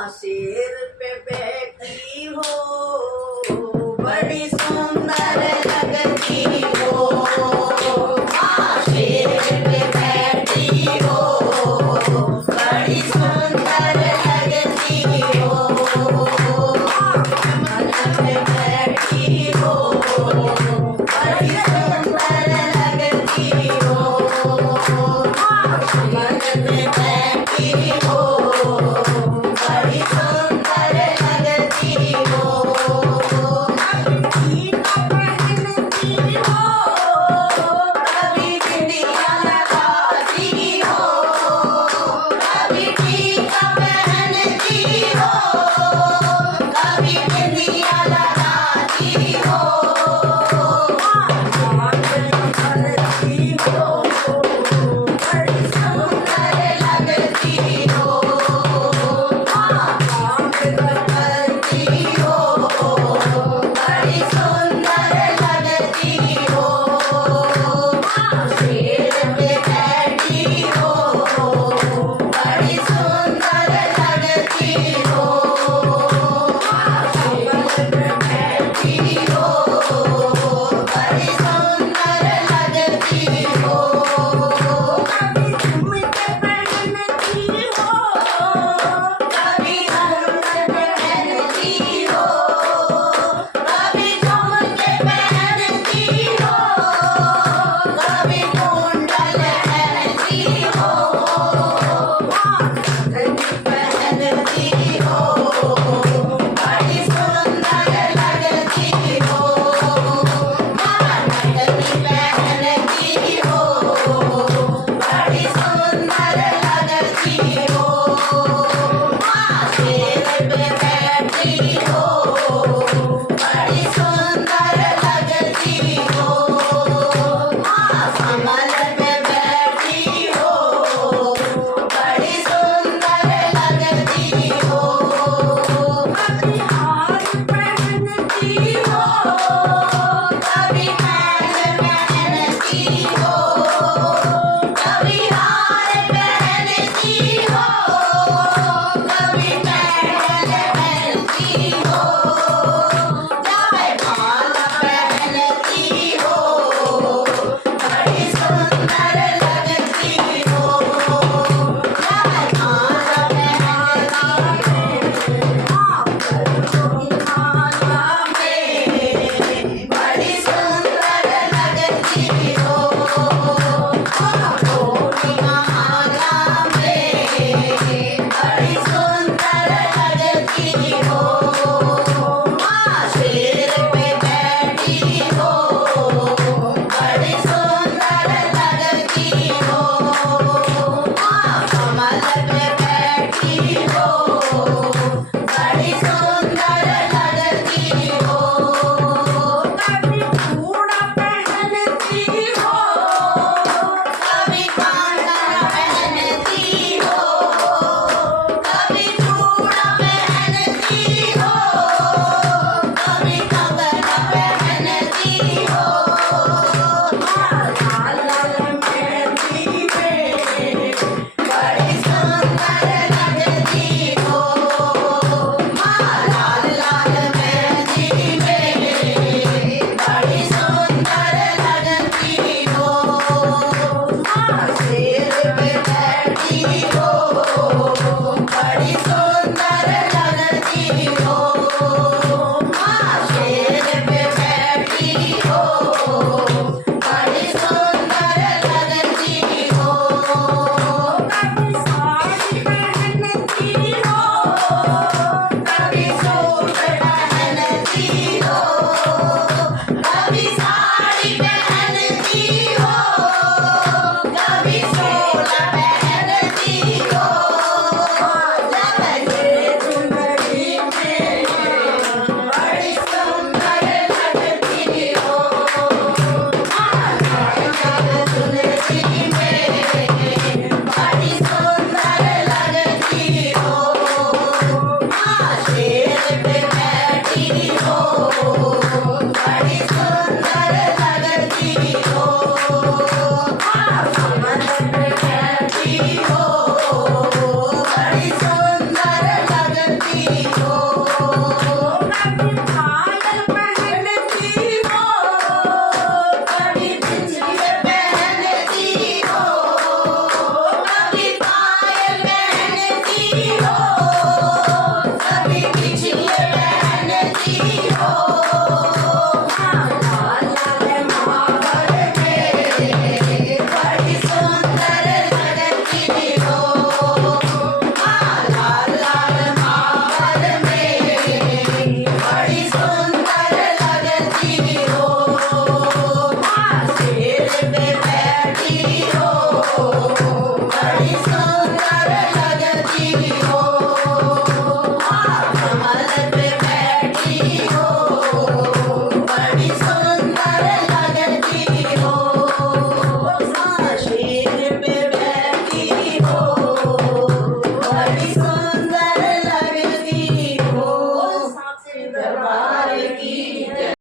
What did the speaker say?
शेर पे बैठी हो बड़ी सुंदर लगती हो। हाँ, शेर पे बैठी हो बड़ी सुंदर लगती हो। मन पे बैठी हो बड़ी सुंदर लगती हो। मन पे बैठी हो बड़ी सुंदर लगती हो। पहनती हो कभी बिंदिया लगाती हो, कभी टीका पहनती हो, कभी बिंदिया लगाती हो। करती हो बड़ी सुंदर लगती हो। करती हो बड़ी सुंदर लगती हो। शेर पे बैठी हो बड़ी सुंदर लगती हो। शेर पे बैठी हो बड़ी सुंदर लगती हो। कभी झुमके पहनती हो कभी घूंघट पहनती हो, कभी झुमके पहनती हो कभी कुंडल पहनती हो। नथनी पहनती हो बड़ी सुंदर लगती हो। नथनी पहनती हो बड़ी सुंदर लगती हो। शेर पे बैठी हो बड़ी सुंदर लगती हो। कमल पे बैठी हो बड़ी सुंदर लगती हो। कभी हार पहनती हो कभी मैल पहनती हो, कभी हार पहनती हो कभी मैल